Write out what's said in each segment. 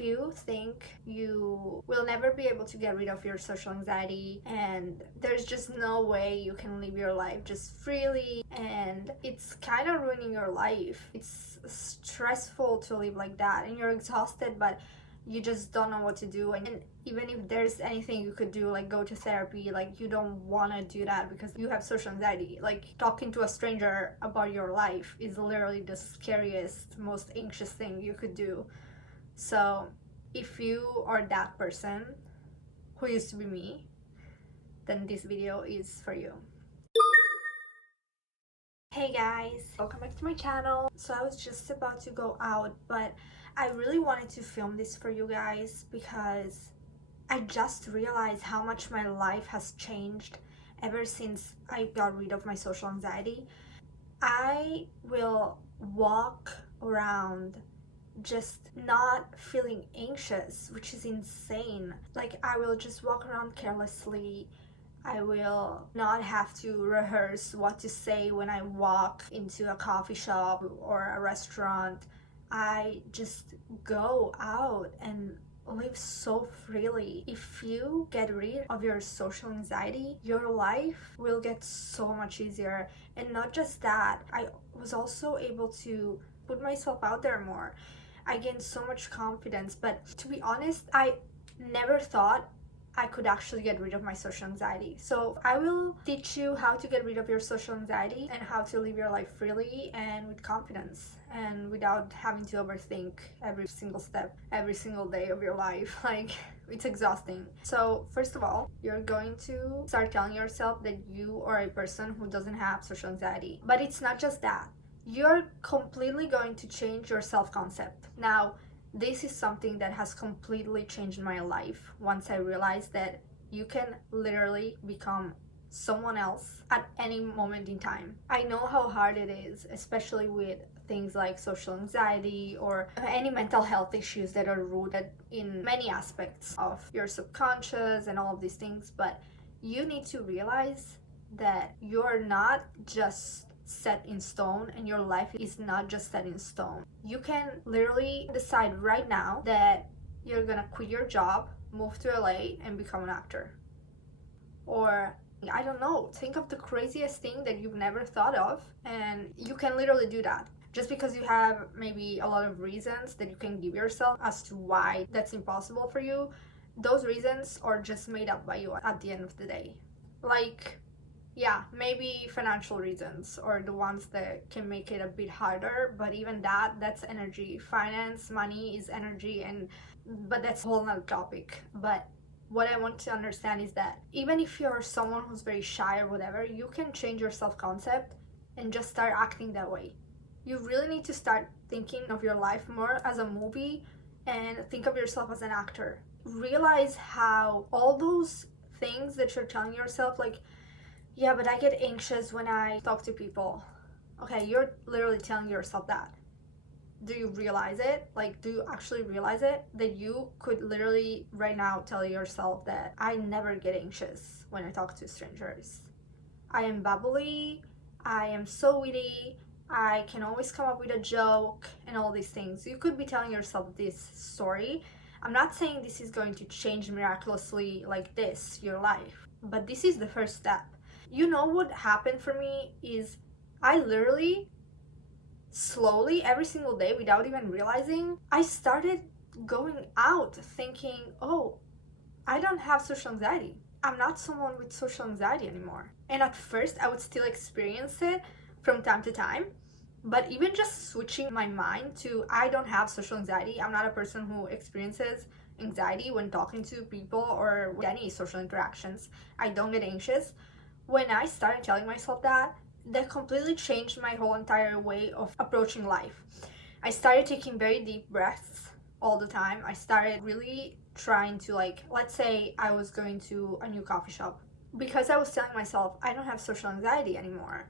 If you think you will never be able to get rid of your social anxiety and there's just no way you can live your life just freely and it's kind of ruining your life, it's stressful to live like that and you're exhausted but you just don't know what to do, and even if there's anything you could do, like go to therapy, like you don't want to do that because you have social anxiety. Like talking to a stranger about your life is literally the scariest, most anxious thing you could do. So if you are that person who used to be me, then this video is for you. Hey guys, welcome back to my channel. So I was just about to go out, but I really wanted to film this for you guys because I just realized how much my life has changed ever since I got rid of my social anxiety. I will walk around just not feeling anxious, which is insane. Like I will just walk around carelessly. I will not have to rehearse what to say when I walk into a coffee shop or a restaurant. I just go out and live so freely. If you get rid of your social anxiety, your life will get so much easier. And not just that, I was also able to put myself out there more. I gained so much confidence, but to be honest, I never thought I could actually get rid of my social anxiety. So I will teach you how to get rid of your social anxiety and how to live your life freely and with confidence and without having to overthink every single step, every single day of your life. Like, it's exhausting. So first of all, you're going to start telling yourself that you are a person who doesn't have social anxiety. But it's not just that. You're completely going to change your self-concept. Now, this is something that has completely changed my life once I realized that you can literally become someone else at any moment in time. I know how hard it is, especially with things like social anxiety or any mental health issues that are rooted in many aspects of your subconscious and all of these things, but you need to realize that you're not just set in stone and your life is not just set in stone. You can literally decide right now that you're gonna quit your job, move to LA and become an actor. Or I don't know, think of the craziest thing that you've never thought of and you can literally do that. Just because you have maybe a lot of reasons that you can give yourself as to why that's impossible for you, those reasons are just made up by you at the end of the day. Like, yeah, maybe financial reasons or the ones that can make it a bit harder, but even that's energy. Finance, money is energy, but that's a whole nother topic. But what I want to understand is that even if you're someone who's very shy or whatever, you can change your self-concept and just start acting that way. You really need to start thinking of your life more as a movie and think of yourself as an actor. Realize how all those things that you're telling yourself, like, yeah, but I get anxious when I talk to people. Okay, you're literally telling yourself that. Do you realize it? Like, do you actually realize it? That you could literally right now tell yourself that I never get anxious when I talk to strangers. I am bubbly, I am so witty, I can always come up with a joke and all these things. You could be telling yourself this story. I'm not saying this is going to change miraculously like this, your life, but this is the first step. You know what happened for me is I literally, slowly, every single day, without even realizing, I started going out thinking, oh, I don't have social anxiety. I'm not someone with social anxiety anymore. And at first, I would still experience it from time to time. But even just switching my mind to I don't have social anxiety, I'm not a person who experiences anxiety when talking to people or with any social interactions. I don't get anxious. When I started telling myself that completely changed my whole entire way of approaching life. I started taking very deep breaths all the time. I started really trying to, like, let's say I was going to a new coffee shop. Because I was telling myself I don't have social anxiety anymore,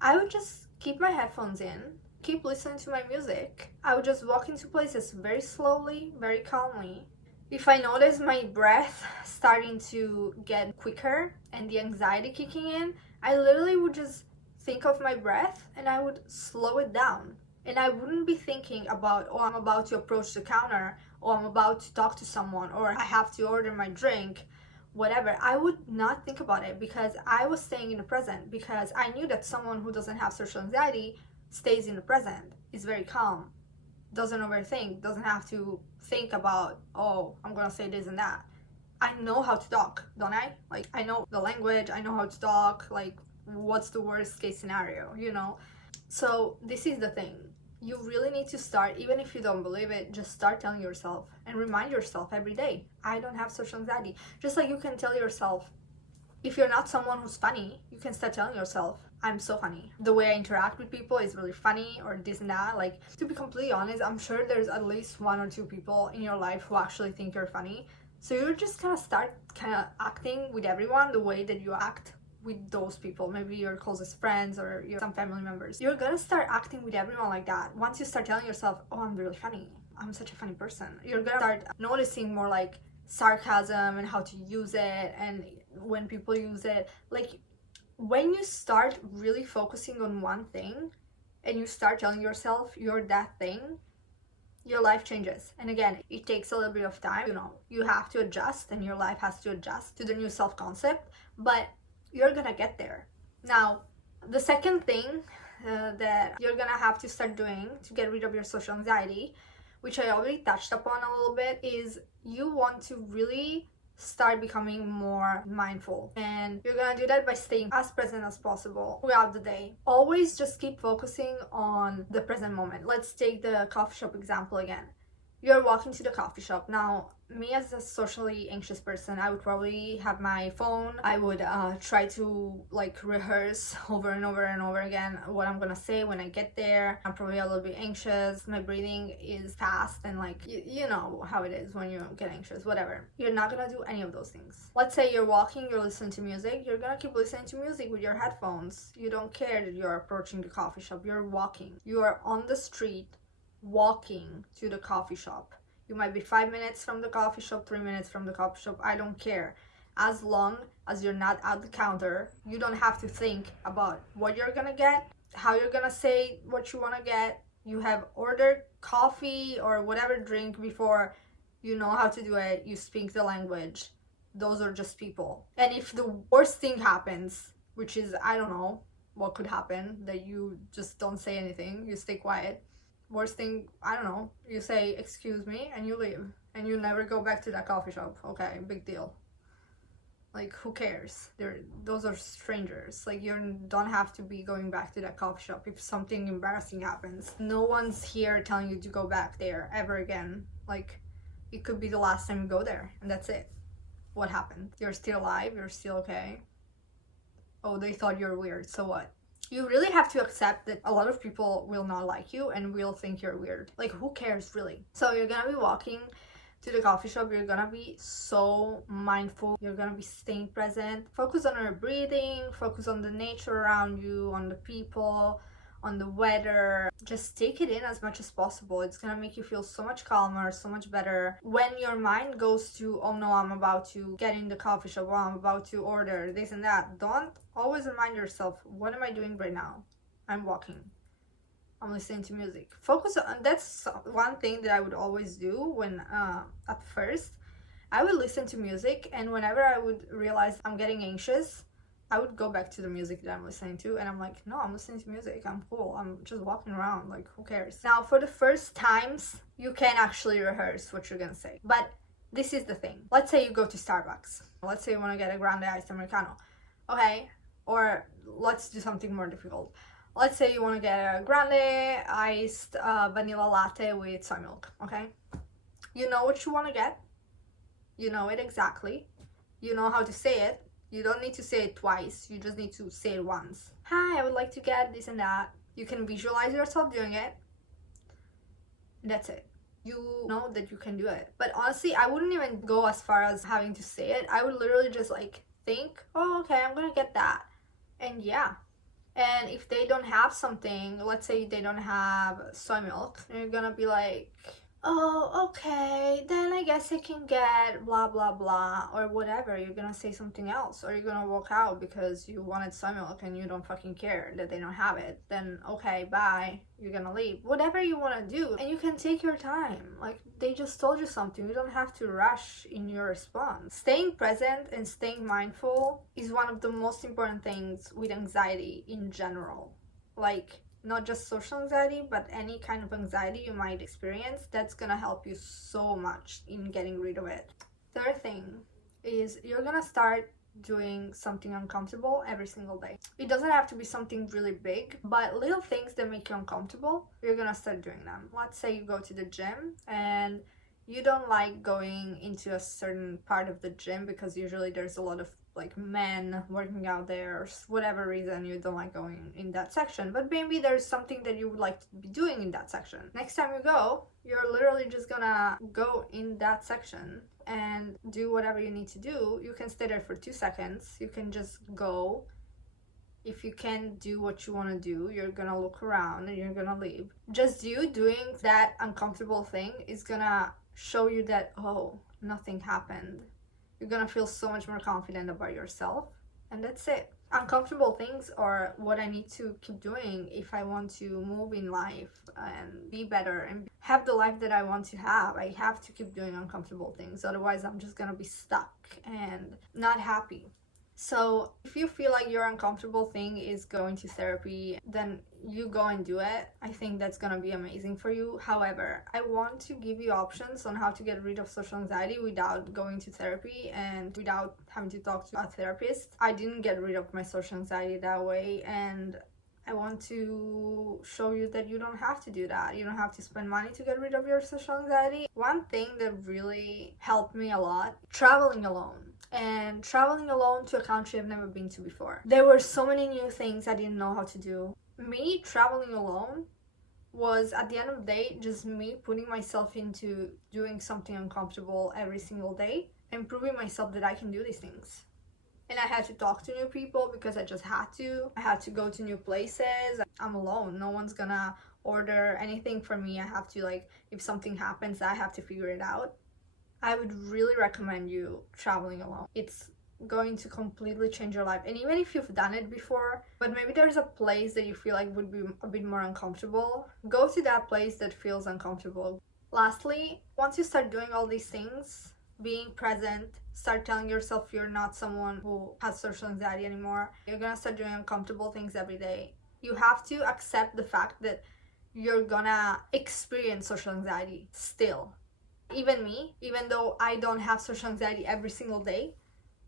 I would just keep my headphones in, keep listening to my music. I would just walk into places very slowly, very calmly. If I notice my breath starting to get quicker and the anxiety kicking in, I literally would just think of my breath and I would slow it down. And I wouldn't be thinking about, oh, I'm about to approach the counter, oh, I'm about to talk to someone, or I have to order my drink, whatever, I would not think about it because I was staying in the present, because I knew that someone who doesn't have social anxiety stays in the present, is very calm, doesn't overthink, doesn't have to think about, oh, I'm gonna say this and that. I know how to talk, don't I? Like, I know the language, I know how to talk, like, what's the worst case scenario, you know? So this is the thing. You really need to start, even if you don't believe it, just start telling yourself and remind yourself every day, I don't have social anxiety. Just like you can tell yourself, if you're not someone who's funny, you can start telling yourself, I'm so funny. The way I interact with people is really funny, or this and that. Like, to be completely honest, I'm sure there's at least 1 or 2 people in your life who actually think you're funny. So you're just gonna start kind of acting with everyone the way that you act with those people, maybe your closest friends or some family members. You're gonna start acting with everyone like that. Once you start telling yourself, oh, I'm really funny, I'm such a funny person, you're gonna start noticing more like sarcasm and how to use it, and when people use it. Like, when you start really focusing on one thing and you start telling yourself you're that thing, your life changes. And again, it takes a little bit of time, you know, you have to adjust, and your life has to adjust to the new self concept, but you're gonna get there. Now, the second thing that you're gonna have to start doing to get rid of your social anxiety, which I already touched upon a little bit, is you want to really start becoming more mindful. And you're gonna do that by staying as present as possible throughout the day. Always just keep focusing on the present moment. Let's take the coffee shop example again. You're walking to the coffee shop. Now, me as a socially anxious person, I would probably have my phone. I would try to like rehearse over and over and over again what I'm gonna say when I get there. I'm probably a little bit anxious. My breathing is fast, and like, you know how it is when you get anxious, whatever. You're not gonna do any of those things. Let's say you're walking, you're listening to music. You're gonna keep listening to music with your headphones. You don't care that you're approaching the coffee shop. You're walking. You are on the street walking to the coffee shop. You might be 5 minutes from the coffee shop, 3 minutes from the coffee shop, I don't care. As long as you're not at the counter, you don't have to think about what you're gonna get, how you're gonna say what you wanna get. You have ordered coffee or whatever drink before, you know how to do it, you speak the language. Those are just people. And if the worst thing happens, which is, I don't know what could happen, that you just don't say anything, you stay quiet. Worst thing, I don't know, you say excuse me and you leave, and you never go back to that coffee shop. Okay, big deal. Like, who cares? Those are strangers. Like, you don't have to be going back to that coffee shop if something embarrassing happens. No one's here telling you to go back there ever again. Like, it could be the last time you go there, and that's it. What happened? You're still alive, you're still okay. Oh, they thought you're weird, so what? You really have to accept that a lot of people will not like you and will think you're weird. Like, who cares, really? So you're gonna be walking to the coffee shop. You're gonna be so mindful. You're gonna be staying present. Focus on your breathing. Focus on the nature around you, on the people, on the weather. Just take it in as much as possible. It's gonna make you feel so much calmer, so much better. When your mind goes to, oh no, I'm about to get in the coffee shop, or I'm about to order this and that, don't always remind yourself, what am I doing right now? I'm walking. I'm listening to music. Focus on, that's one thing that I would always do when at first I would listen to music, and whenever I would realize I'm getting anxious, I would go back to the music that I'm listening to, and I'm like, no, I'm listening to music, I'm cool, I'm just walking around, like, who cares? Now, for the first times, you can actually rehearse what you're gonna say. But this is the thing. Let's say you go to Starbucks. Let's say you want to get a grande iced americano. Okay, or let's do something more difficult. Let's say you want to get a grande iced vanilla latte with soy milk, okay? You know what you want to get. You know it exactly. You know how to say it. You don't need to say it twice, you just need to say it once. Hi, I would like to get this and that. You can visualize yourself doing it. That's it. You know that you can do it. But honestly, I wouldn't even go as far as having to say it. I would literally just like think, oh, okay, I'm gonna get that. And yeah. And if they don't have something, let's say they don't have soy milk, you're gonna be like, oh, okay, then I guess I can get blah blah blah or whatever. You're gonna say something else, or you're gonna walk out because you wanted soy milk and you don't fucking care that they don't have it. Then okay, bye, you're gonna leave. Whatever you want to do, and you can take your time. Like, they just told you something, you don't have to rush in your response. Staying present and staying mindful is one of the most important things with anxiety in general. Like, not just social anxiety, but any kind of anxiety you might experience. That's gonna help you so much in getting rid of it. Third thing is, you're gonna start doing something uncomfortable every single day. It doesn't have to be something really big, but little things that make you uncomfortable, you're gonna start doing them. Let's say you go to the gym and you don't like going into a certain part of the gym because usually there's a lot of like men working out there, or whatever reason you don't like going in that section, but maybe there's something that you would like to be doing in that section. Next time you go, you're literally just gonna go in that section and do whatever you need to do. You can stay there for 2 seconds, you can just go. If you can't do what you want to do, you're gonna look around and you're gonna leave. Just you doing that uncomfortable thing is gonna show you that, oh, nothing happened. You're gonna feel so much more confident about yourself, and that's it. Uncomfortable things are what I need to keep doing if I want to move in life and be better and have the life that I want to have. I have to keep doing uncomfortable things, otherwise I'm just gonna be stuck and not happy. So if you feel like your uncomfortable thing is going to therapy, then you go and do it. I think that's gonna be amazing for you. However, I want to give you options on how to get rid of social anxiety without going to therapy and without having to talk to a therapist. I didn't get rid of my social anxiety that way, and I want to show you that you don't have to do that. You don't have to spend money to get rid of your social anxiety. One thing that really helped me a lot, traveling alone. And traveling alone to a country I've never been to before. There were so many new things I didn't know how to do. Me traveling alone was, at the end of the day, just me putting myself into doing something uncomfortable every single day and proving myself that I can do these things. And I had to talk to new people because I just had to. I had to go to new places. I'm alone. No one's gonna order anything for me. I have to, like, if something happens, I have to figure it out. I would really recommend you traveling alone. It's going to completely change your life. And even if you've done it before, but maybe there's a place that you feel like would be a bit more uncomfortable, go to that place that feels uncomfortable. Lastly, once you start doing all these things, being present, start telling yourself you're not someone who has social anxiety anymore, you're gonna start doing uncomfortable things every day. You have to accept the fact that you're gonna experience social anxiety still. Even me, even though I don't have social anxiety every single day,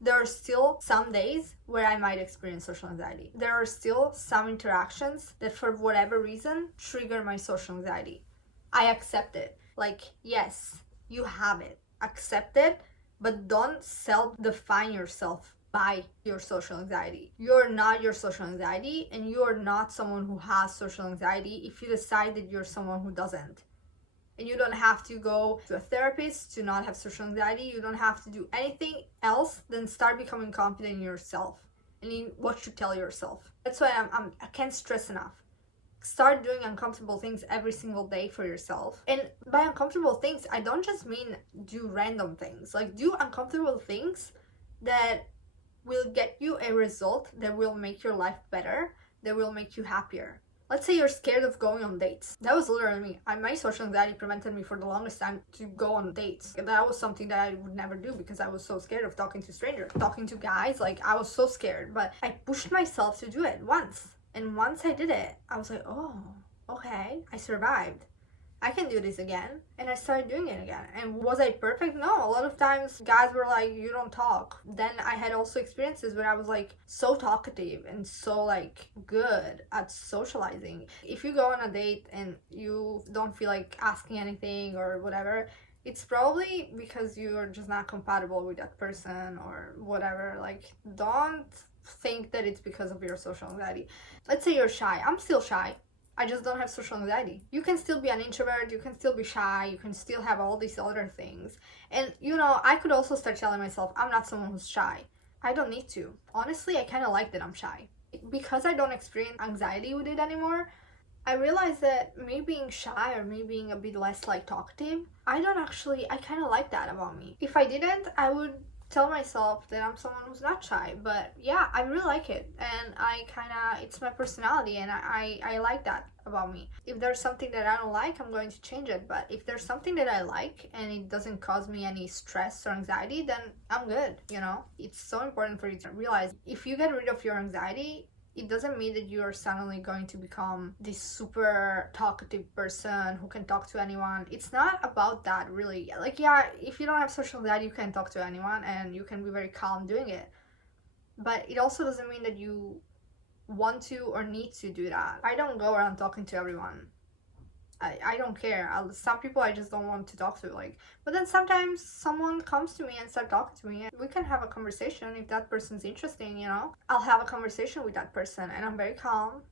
there are still some days where I might experience social anxiety. There are still some interactions that for whatever reason trigger my social anxiety. I accept it. Like, yes, you have it. Accept it, but don't self-define yourself by your social anxiety. You're not your social anxiety, and you're not someone who has social anxiety if you decide that you're someone who doesn't. And you don't have to go to a therapist to not have social anxiety. You don't have to do anything else than start becoming confident in yourself and in what you tell yourself. That's why I can't stress enough. Start doing uncomfortable things every single day for yourself. And by uncomfortable things, I don't just mean do random things. Like, do uncomfortable things that will get you a result that will make your life better, that will make you happier. Let's say you're scared of going on dates. That was literally me. My social anxiety prevented me for the longest time to go on dates. That was something that I would never do because I was so scared of talking to strangers. Talking to guys, like, I was so scared. But I pushed myself to do it once. And once I did it, I was like, oh, okay, I survived. I can do this again. And I started doing it again. And was I perfect? No. A lot of times guys were like, you don't talk. Then I had also experiences where I was like so talkative and so like good at socializing. If you go on a date and you don't feel like asking anything or whatever, it's probably because you're just not compatible with that person or whatever. Like, don't think that it's because of your social anxiety. Let's say you're shy. I'm still shy. I just don't have social anxiety. You can still be an introvert, you can still be shy, you can still have all these other things. And you know, I could also start telling myself, I'm not someone who's shy. I don't need to. Honestly, I kind of like that I'm shy. Because I don't experience anxiety with it anymore, I realized that me being shy or me being a bit less like talkative, I kind of like that about me. If I didn't, I would tell myself that I'm someone who's not shy, but yeah, I really like it, and it's my personality, and I like that about me. If there's something that I don't like, I'm going to change it, but if there's something that I like and it doesn't cause me any stress or anxiety, then I'm good, you know? It's so important for you to realize if you get rid of your anxiety, it doesn't mean that you're suddenly going to become this super talkative person who can talk to anyone. It's not about that, really. Like, yeah, if you don't have social anxiety, you can talk to anyone and you can be very calm doing it. But it also doesn't mean that you want to or need to do that. I don't go around talking to everyone. I don't care. Some people I just don't want to talk to, like, but then sometimes someone comes to me and start talking to me and we can have a conversation. If that person's interesting, you know, I'll have a conversation with that person and I'm very calm.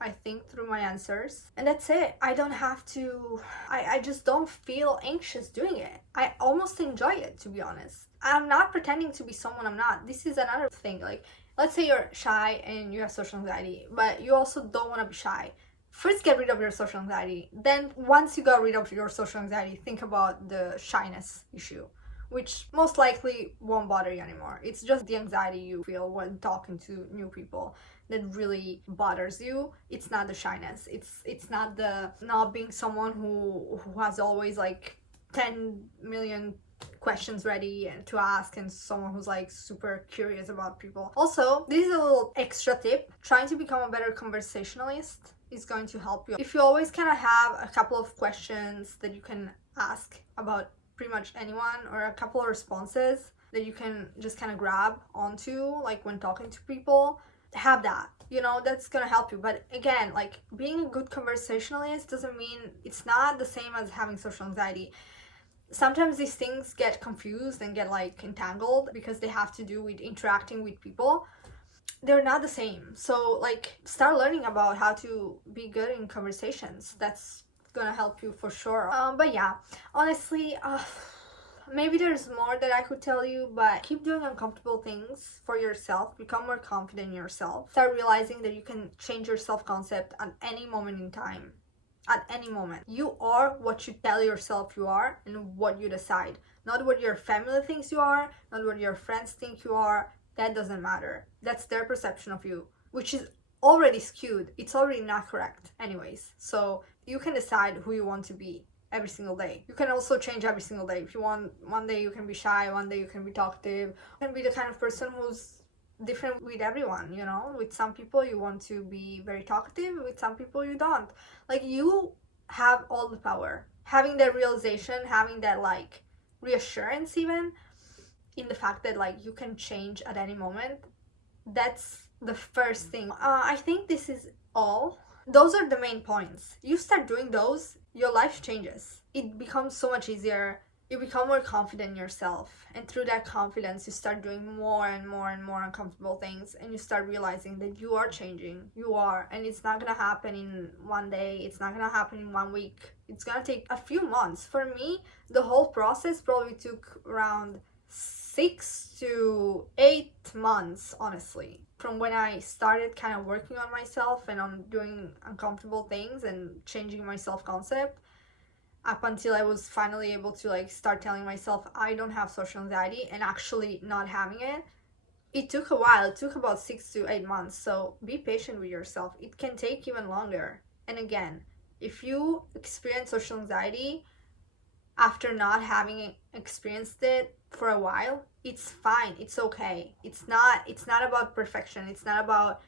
I think through my answers and that's it. I don't have to, I just don't feel anxious doing it. I almost enjoy it, to be honest. I'm not pretending to be someone I'm not. This is another thing. Like, let's say you're shy and you have social anxiety, but you also don't want to be shy. First, get rid of your social anxiety. Then, once you got rid of your social anxiety, think about the shyness issue, which most likely won't bother you anymore. It's just the anxiety you feel when talking to new people that really bothers you. It's not the shyness. It's not the not being someone who has always like 10 million questions ready and to ask, and someone who's like super curious about people. Also, this is a little extra tip. Trying to become a better conversationalist is going to help you. If you always kind of have a couple of questions that you can ask about pretty much anyone, or a couple of responses that you can just kind of grab onto, like when talking to people, have that, you know, that's gonna help you. But again, like, being a good conversationalist doesn't mean, it's not the same as having social anxiety. Sometimes these things get confused and get like entangled because they have to do with interacting with people. They're not the same. So like, start learning about how to be good in conversations. That's gonna help you for sure. But yeah, honestly, maybe there's more that I could tell you, but keep doing uncomfortable things for yourself. Become more confident in yourself. Start realizing that you can change your self-concept at any moment in time. At any moment. You are what you tell yourself you are and what you decide. Not what your family thinks you are, not what your friends think you are. That doesn't matter. That's their perception of you, which is already skewed. It's already not correct anyways. So you can decide who you want to be every single day. You can also change every single day. If you want, one day you can be shy, one day you can be talkative. You can be the kind of person who's different with everyone, you know. With some people you want to be very talkative, with some people you don't. Like, you have all the power. Having that realization, having that like reassurance even in the fact that like you can change at any moment, that's the first thing. I think this is all. Those are the main points. You start doing those, your life changes. It becomes so much easier. You become more confident in yourself, and through that confidence you start doing more and more and more uncomfortable things, and you start realizing that you are changing. You are, and it's not gonna happen in one day. It's not gonna happen in 1 week. It's gonna take a few months. For me, the whole process probably took around 6 to 8 months, honestly, from when I started kind of working on myself and on doing uncomfortable things and changing my self-concept, up until I was finally able to like start telling myself I don't have social anxiety and actually not having it. It took a while. It took about 6 to 8 months. So be patient with yourself. It can take even longer. And again, if you experience social anxiety after not having experienced it for a while, it's fine. It's okay. It's not about perfection. It's not about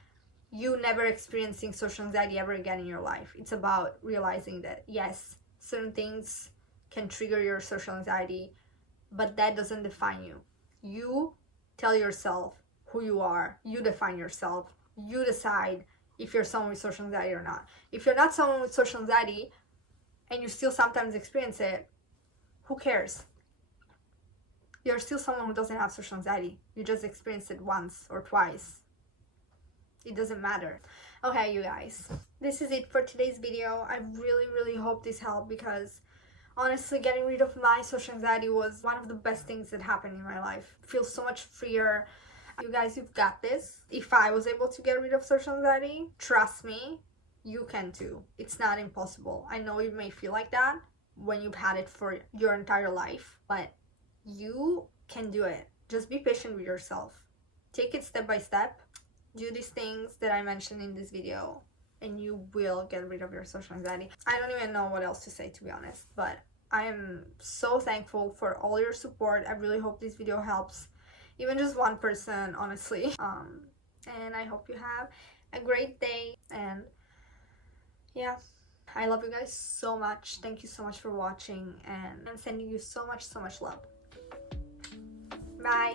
you never experiencing social anxiety ever again in your life. It's about realizing that yes, certain things can trigger your social anxiety, but that doesn't define you. You tell yourself who you are. You define yourself. You decide if you're someone with social anxiety or not. If you're not someone with social anxiety and you still sometimes experience it, who cares? You're still someone who doesn't have social anxiety. You just experienced it once or twice. It doesn't matter. Okay, you guys, this is it for today's video. I really hope this helped, because honestly, getting rid of my social anxiety was one of the best things that happened in my life. I feel so much freer. You guys, you've got this. If I was able to get rid of social anxiety, trust me, you can too. It's not impossible. I know you may feel like that when you've had it for your entire life, but you can do it. Just be patient with yourself. Take it step by step. Do these things that I mentioned in this video, and you will get rid of your social anxiety. I don't even know what else to say, to be honest, but I am so thankful for all your support. I really hope this video helps even just one person, honestly. And I hope you have a great day, and yeah, I love you guys so much. Thank you so much for watching, and I'm sending you so much love. Bye.